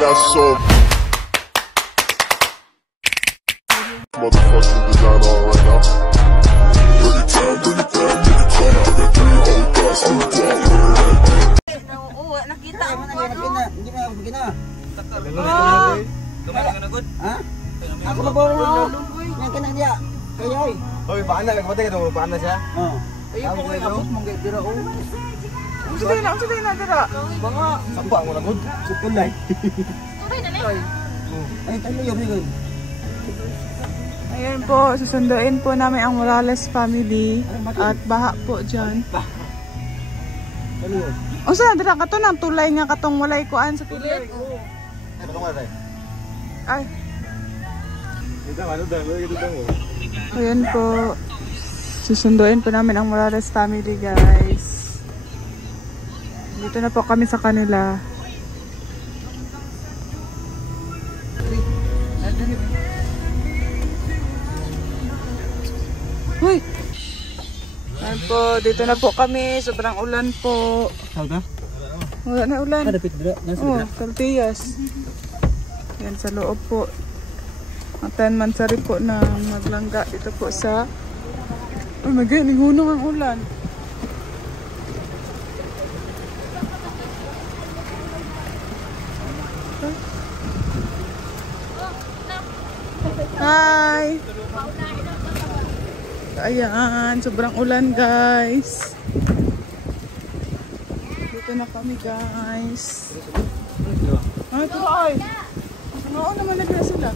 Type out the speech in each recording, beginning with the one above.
got so motherfucking design on right now. Bring it down, bring it down, bring it down. I got 3 old guys in the block. Oo, nakita mo na. Hindi na ako bigina. Lumayan-nagod. Ha? Ako na boro mo. Yan kanang dia. Kayoy. Hoy, paana lang batay ka paana siya? Oh. Ayun ko yung abot mong gaya dira. Unsa tayo na dira? Mga Samba mo na gud. Sukulay. Ay. Ay tayo yung bigod. Ayan po, susunduin po namin ang Morales family at baha po dyan. Ano yun? O saan, dira ka to ng tulay nga katong walay kuan sa pilit. Ano nga tay? Ay, Ito ano daw, ito daw. ayan po. Susunduin po namin ang Morales family, guys. Dito na po kami sa kanila. Uy! Ayan po, dito na po kami. Sobrang ulan po. Saan ka? Wala na ulan. Dapit dira. Oh, tortillas. Yan sa loob po. Ang 10 mansari po na maglangga dito po sa... Oh my God, nihunong ang ulan. Hi! Ayan, sobrang ulan guys. Dito na kami guys. Ay, ito ay. Oo naman nagla sila.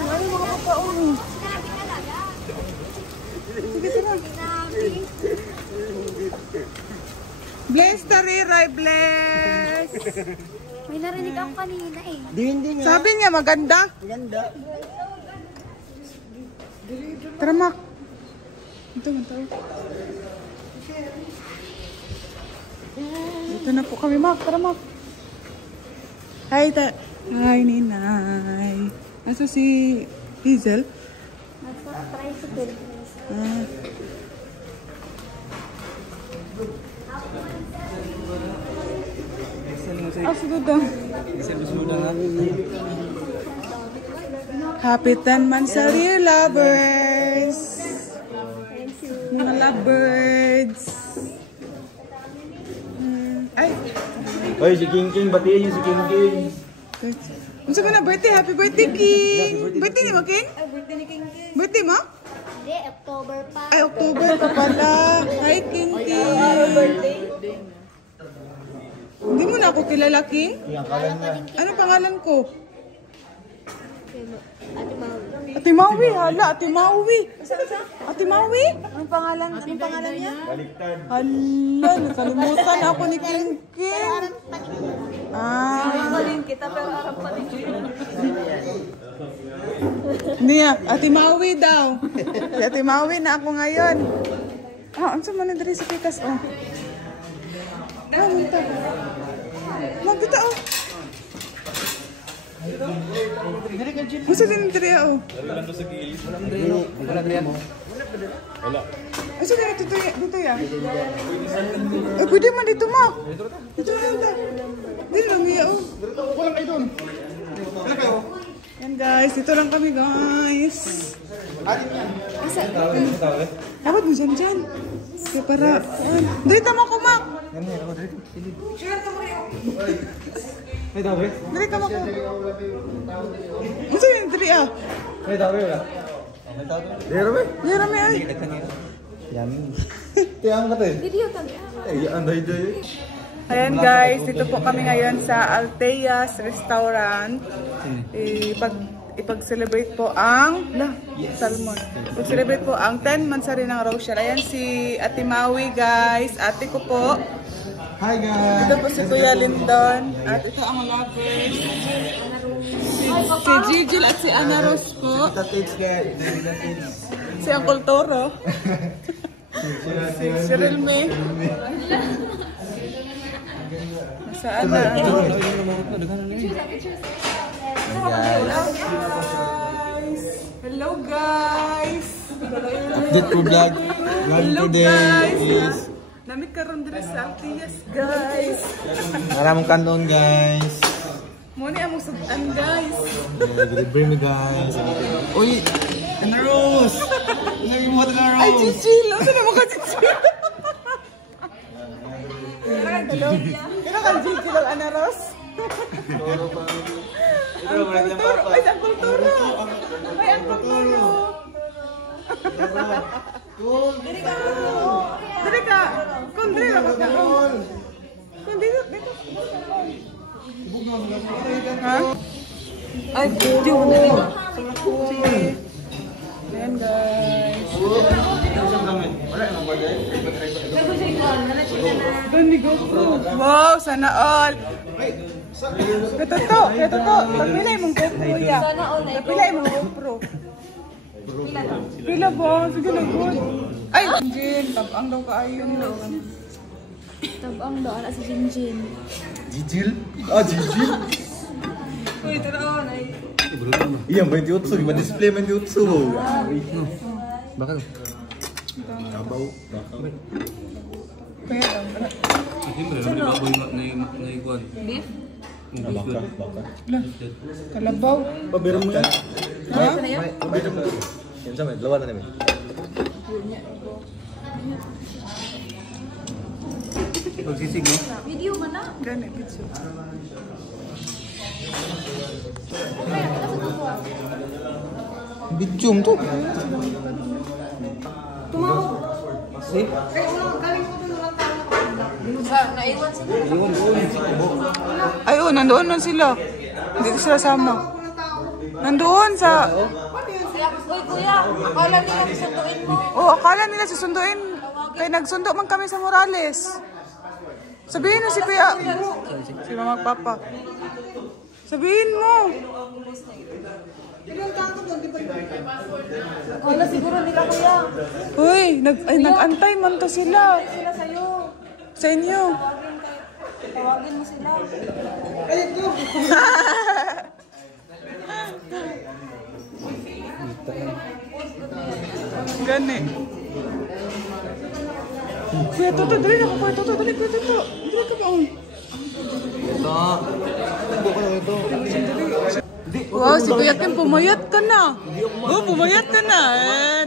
Ay, mga kapaon. Sige, tira. Bless Tariray, bless! May narinig ako kanina eh. Hindi nga. Sabi niya maganda. Maganda. Tara, Mak. Ito, tara. Ito na po kami, Mak. Tara, Mak. Hi, Hi, Ninay. Asa si Hazel? Nasa tricycle. Sigod daw. Happy 10 Mansari lovers! Mga lovebirds! Ay! Hoy, si King King, batiin niyo si King King. Unsa ba na birthday? Happy birthday, King! Birthday ni mo, King? Ay, birthday ni King King. Birthday mo? Hindi, October pa. Ay, October pa pala. Hi, King King! Hindi mo na ako kilala, King? Anong pangalan ko? Ate Maui. Ate Maui, hala, Ate Maui. Ate Maui? Anong pangalan niya? Baliktad. Hala, nakalimutan ako ni King King. Paling kita pero arap pa din. Hindi nga, Ate Maui daw. Si Ate Maui na ako ngayon. Ano sa mga dari sa kitas, oh. Magdita. Magdita, oh. Gusto din ng dari, oh. Wala. Gusto din dito yan. Eh, pwede man dito, Mak. Dito lang, dito. Dito lang, Mia, oh. Walang kayo doon. Wala kayo. Yan guys, dito lang kami guys. Dapat mo dyan. Kaya para, dito mo kumak. Ay, dabi. Dito mo kumak. Gusto yun, dito ah. Ay, dabi wala. Dero ba? Dito may ay. Yummy. Kaya ang kata eh. Video kami. Ay, anday-day. Ayan guys, dito po kami ngayon sa Alteas Restaurant. Ipag-celebrate po ang Salmon. Ipag-celebrate po ang 10 Mansari ng Rochelle. Ayan si Ate Maui guys. Ate ko po. Hi guys. Ito po si Kuya Lindon. At ito ang lovers. Si Gigil at si Ana Rose po. Si Uncle Toro. Si Cyril May. Saan na? Hello guys! Update ko vlog. Vlog Hello today guys! is... Namit karon diri sa Artias guys. Maraming kanon guys. Muna among sudan guys. Deliver me guys. Uy! Ano Rose? Ngayon mo ito na Rose. Ay, chichil! Saan na mo ka chichil? Pero kan chichil ang anaros? Uncle Toro! Ay, Uncle Toro! Ay, Uncle Toro! Diri ka! Kung diri ka ka! Kung dito! Ha? Ay, video mo na rin. Sige. Ayan guys. Gani GoPro. Wow, sana all. Katoto. Pagpilay mong GoPro ya. Pagpilay mong GoPro. Pila ba? Sige na good. Ay, Jin. Tabang daw kaayon daw. Tabang daw, anak si Jinjin. Jijil? Ah, Jijil? Uy, tara on. Iya, main jutsu. Gimana display main jutsu? Bakal. Kabau. Kaya lang. Beef? Bakal. Kalabaw. Pabiram mo yan. Ha? Pabiram mo. Yan sama, lawan na namin. Pagsisig mo? Video man na. Gani, pizza. Bidyum tuh. Naiwan sila. Ay, oh, nandoon man sila. Hindi ko sila sama. Nandoon sa... Uy, kuya, akala nila susunduin mo. Oh, akala nila susunduin. Kaya nagsundo man kami sa Morales. Sabihin mo si Kuya. Si Mama Papa. Sabihin mo. Akala siguro nila, kuya. Uy, nag-antay man to sila. Sila sa'yo. Sa inyo. Tawagin mo sila. Gani. Kuya Toto, dali na ko. Kuya Toto, dali. Kuya Toto. Dali ka ba? Wow, si Kuya Kim, pumayat ka na. Oh, pumayat ka na.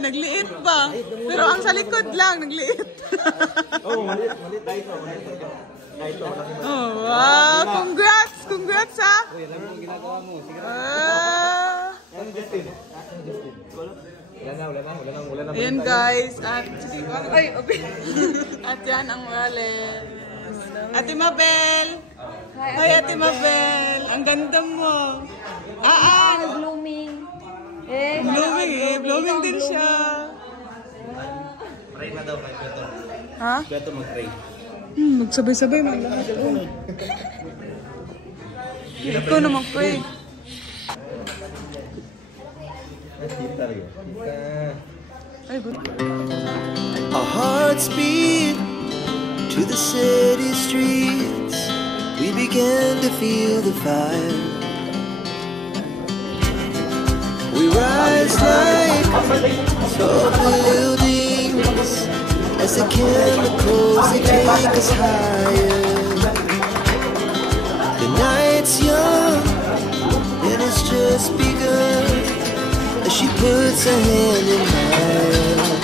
Nagliit pa. Pero ang sa likod lang, nagliit. Oh, wow. Congrats ha. Ayan guys. At yan ang wallet. Ate Mabel. Hi Ate Mabel. Ang ganda mo. Blooming. Blooming din siya. Pray na daw kay Peter. Ha? Peter mag-pray. Magsabay-sabay man lahat. Ikaw na mag-pray. Kita rin. Ay, good. Our hearts beat to the city streets. We began to feel the fire. We rise like tall buildings as the chemicals they take us higher. The night's young and it's just begun as she puts her hand in mine.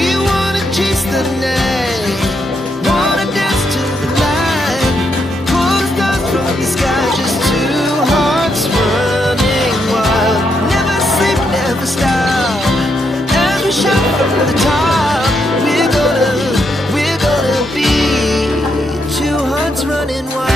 We wanna chase the night, wanna dance to the light, pull the stars from the sky, just two hearts running wild. Never sleep, never stop, every shot from the top. We're gonna be two hearts running wild.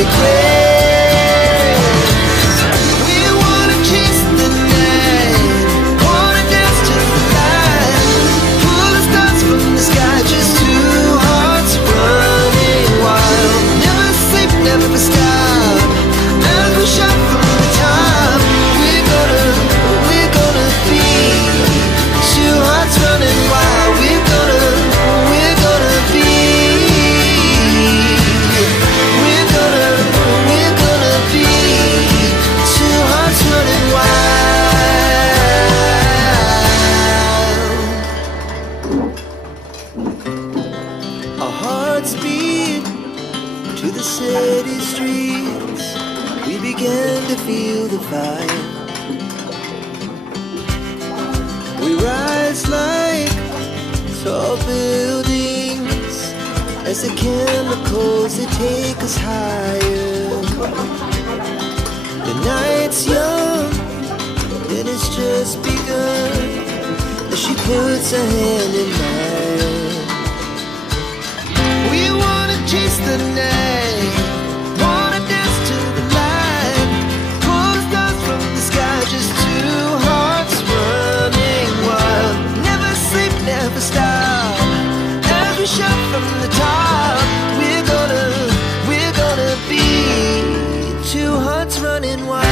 regrets. We wanna chase the night, wanna dance to the light, pull the stars from the sky, just two hearts running wild. Never sleep, never stop, as we shout from the top. We're gonna be two hearts running wild. We're gonna be. We're gonna be two hearts running wild. Our hearts beat to the city streets. We began to feel the fire. We rise like tall buildings as the chemicals, they take us higher. The night's young and it's just begun as she puts her hand in mine. We wanna chase the night, wanna dance to the light, pull the stars from the sky, just two hearts running wild. Never sleep, never stop, as we shout from the top. We're gonna be two hearts running wild.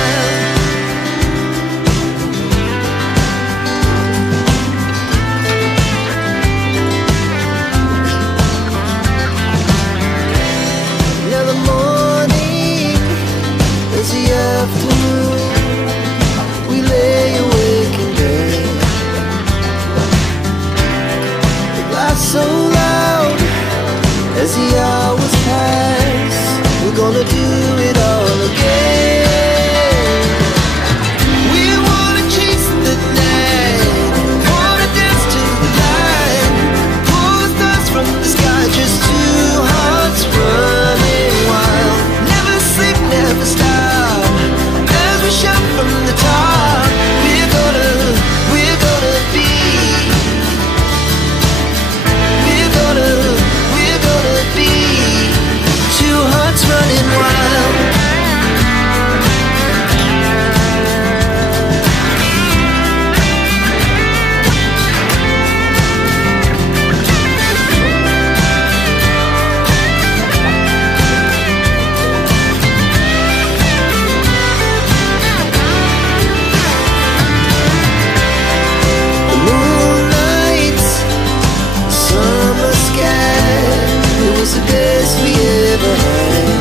Now the morning is the afternoon. We lay awake in bed. The laughs so loud as the hours pass. We're gonna do it all again. We wanna chase the night, wanna dance to the light, pull the stars from the sky, just two hearts running wild. Never sleep, never stop, as we shout from the top. We're gonna be. We're gonna be two hearts running wild. The moonlight, summer sky, it was the best we ever had.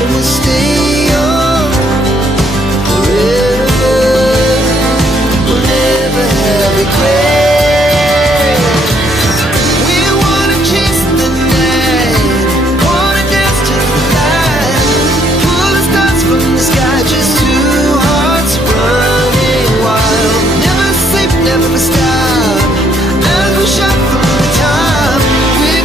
And we'll stay young forever. We'll never have regrets. We wanna chase the night, wanna dance to the light, pull the stars from the sky, just two hearts running wild. Never sleep, never stop, as we shout from the top. We're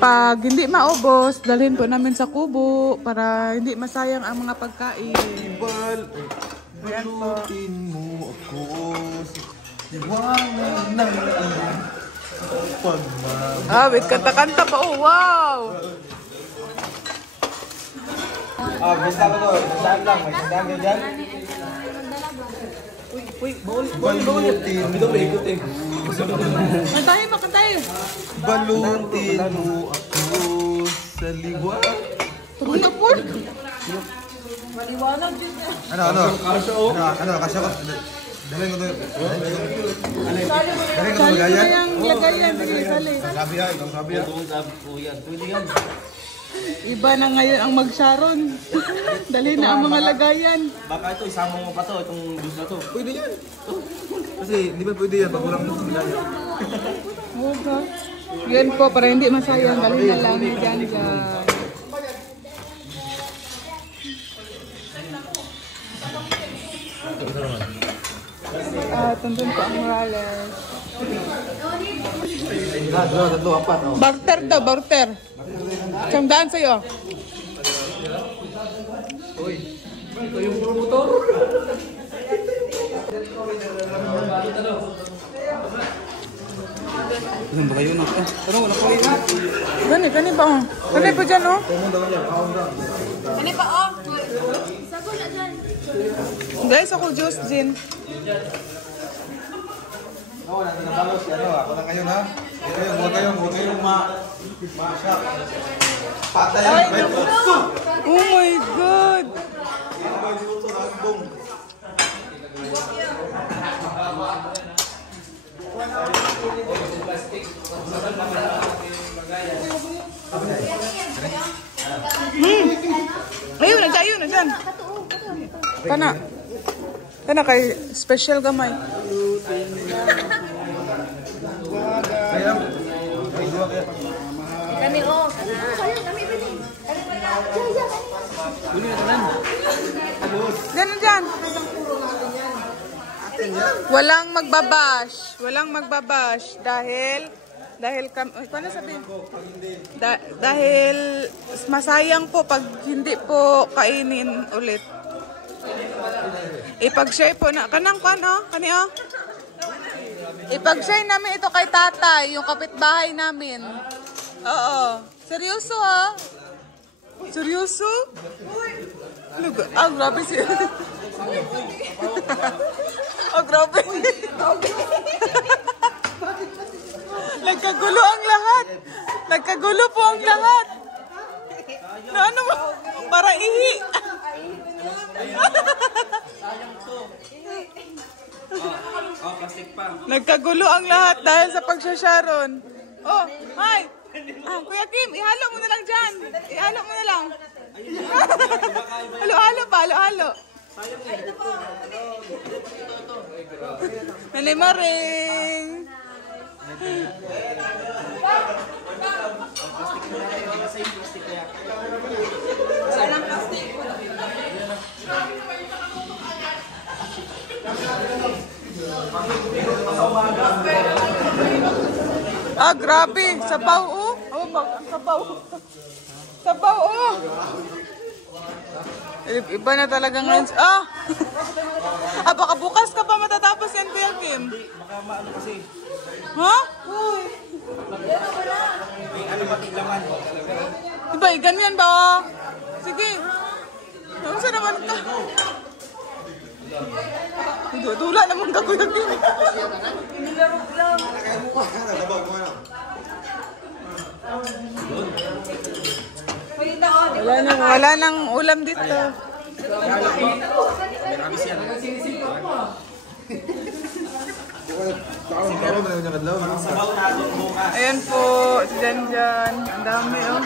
Pag hindi maubos, dalhin po namin sa kubo para hindi masayang ang mga pagkain. Balutin mo ako. Iwanan ng iyong pagmamahal. Wait, kanta-kanta pa. Oh, wow! Basta ba to? Saan lang? May sandaan ka dyan? Balutin mo. Kantahin mo, kantahin! Balutin mo ako sa liwanag. Tuloy po! Ano, kasya ko. Dalhin ko to. Dalhin ko to magayan. Yung lagayan, sige, sali. Sabi ha, ikaw sabi ha. Iba na ngayon ang mag-sharon. Dali na ang mga lagayan. Baka ito, isama mo pa to, itong bus na to. Pwede yan. Kasi di ba pwede yan pag walang magayan. Okay. Yan po, para hindi masayang. Dali na lang dyan. Tandun po ang rollers. Tatlo, apat. Barter daw, barter. Isang daan sa'yo. Ano ba kayo na? Pero wala ko yun. Kani pa oh. Kani pa dyan oh. Ano pa, oh? Sago na dyan. Guys, ako juice, Jin. Ako natin na balos. Ako na ngayon ha. Huwag kayong ma-shock. Patay yan. Oh my God. Ayun na dyan. Kana kay special gamay. Kani, oh. Dyan. Walang magbabash dahil paano sabihin? Dahil masayang po pag hindi po kainin ulit. Ipag-share po na kani oh. Ipag-share namin ito kay tatay, yung kapitbahay namin. Oo. Seryoso ha? Seryoso? Grabe siya. Grabe. Nagkagulo ang lahat. Nagkagulo po ang lahat. Na ano mo? Para ihi. Plastic pa. Nagkagulo ang lahat dahil sa pagsasharon. Oh, hi! Kuya Kim, ihalo mo na lang dyan. Ihalo mo na lang. Halo-halo pa, halo-halo. Nanay Maring. Grabe. Sabaw, oh. Sabaw. Sabaw, oh. Iba na talaga ngayon. Baka bukas ka pa matatapos yan, Kuya Kim. Baka maano kasi. Ha? Diba, ganyan ba? Sige. Saan naman ka? Dula naman ka, Kuya Kim. Wala nang ulam dito. Ayan po, si Janjan. Ang dami oh.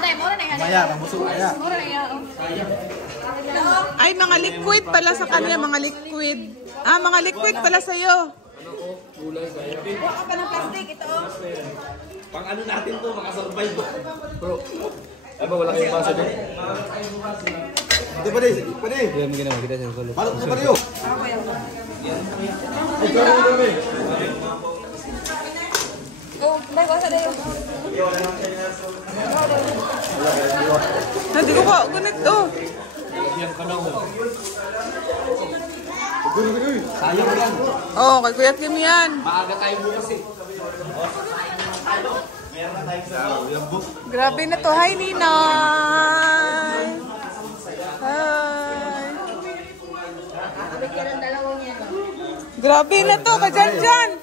Ay, mga liquid pala sa kanya, mga liquid. Mga liquid pala sa'yo. Buka ka pa ng plastic, ito, oh. Pang ano natin to, makasurvive. Bro. Ay ba, wala kayong basa dyan? Hindi pa rin. Kaya may ginawa kita sa solo. Paano sa pariyo? Oh, may basa na yun. Hindi ko pa ganito. Sayang yan. Oh, kay Kuya Kim yan. Maaga tayo bukas eh. Grabe na to. Hi, Ninay! Hi! Grabe na to. Kadyan-dyan.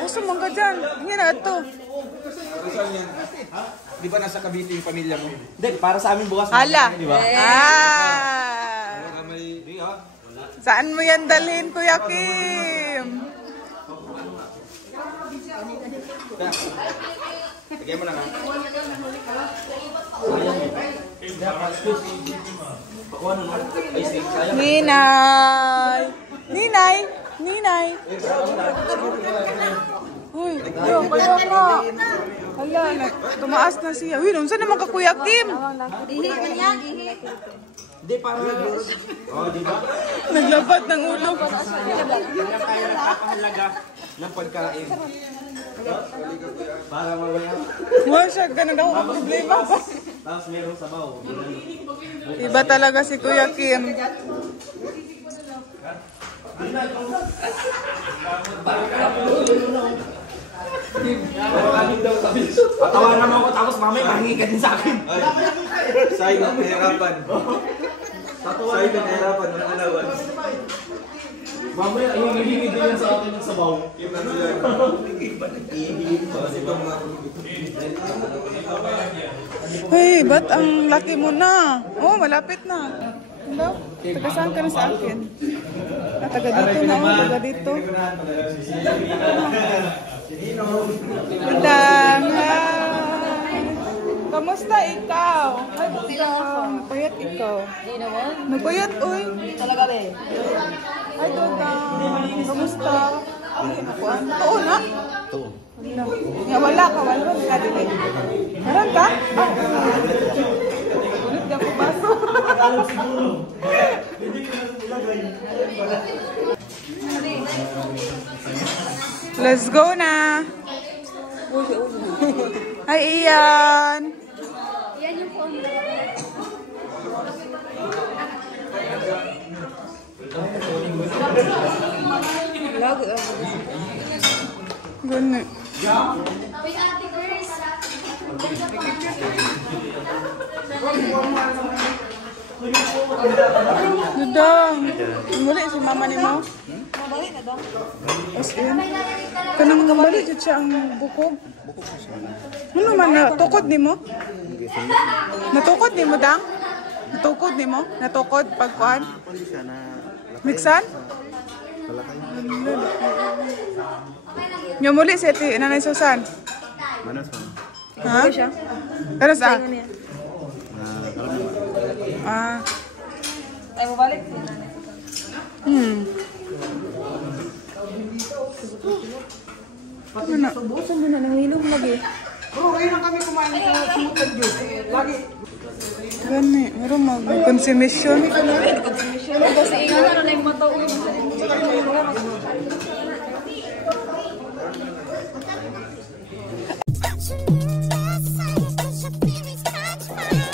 Gusto mong kadyan. Hindi na ito. Saan yan? Di ba nasa Cavite yung pamilya mo? Hindi, para sa amin bukas. Hala. Di ba? Ah! Baka may... Di ha? Saan mo yan dalhin, Kuya Kim? Lagyan mo lang ha. Ninay! Ninay! Ninay! Uy, yung kaya nga. Hala, tumaas na siya. Uy, saan naman ka, Kuya Kim? Ihi man yan, ihi. Hindi, para... Oh, di ba? Naglabad ng ulo. Napakahalaga ng pagkain. Para mawala. Wow, siya, ganun ako ang problema pa. Tapos merong sabaw. Iba talaga si Kuya Kim. Patawa naman ako tapos mamaya mahingi ka din sa akin. Sayang ang kahirapan. Sayang ang kahirapan ng alawan. Mamaya yung hihingi din yan sa akin ng sabaw. Yung ano yan. Itong mga... Hey, ba't ang laki mo na? Oh, malapit na. Hello? Taga saan ka na sa akin? Taga dito na, oh. Taga dito. Madang, hi! Kamusta ikaw? Ay, payat ikaw. Hindi naman. Nagpayat, uy. Talaga ba eh? Ay, Dodang. Kamusta? Ako, totoo na? Oo. Wala. Nga wala ka, wala ka din. Meron ka? Ah. Ulit ka po baso. Let's go na. Hi, Ian. Yan yung phone. Gani. Wait, Ate Grace. Dudang. Muli si mama ni mo. Mabalik na daw. As in. Kanang mali jud siya ang bukog. Ano man natukod nimo? Natukod nimo dang? Natukod nimo? Natukod pagkuan? Mixan? Nyo muli si Ate Nanay Susan. Manas man. Ha? Pero sa? Ah. Ay, mabalik. Ano na? Subukan mo na, nangilom lagi. Bro, ngayon lang kami kumain sa sumutan Diyos. Lagi. Gani. Meron mag-consumption. Kasi ingat ano na yung mataw. Bye.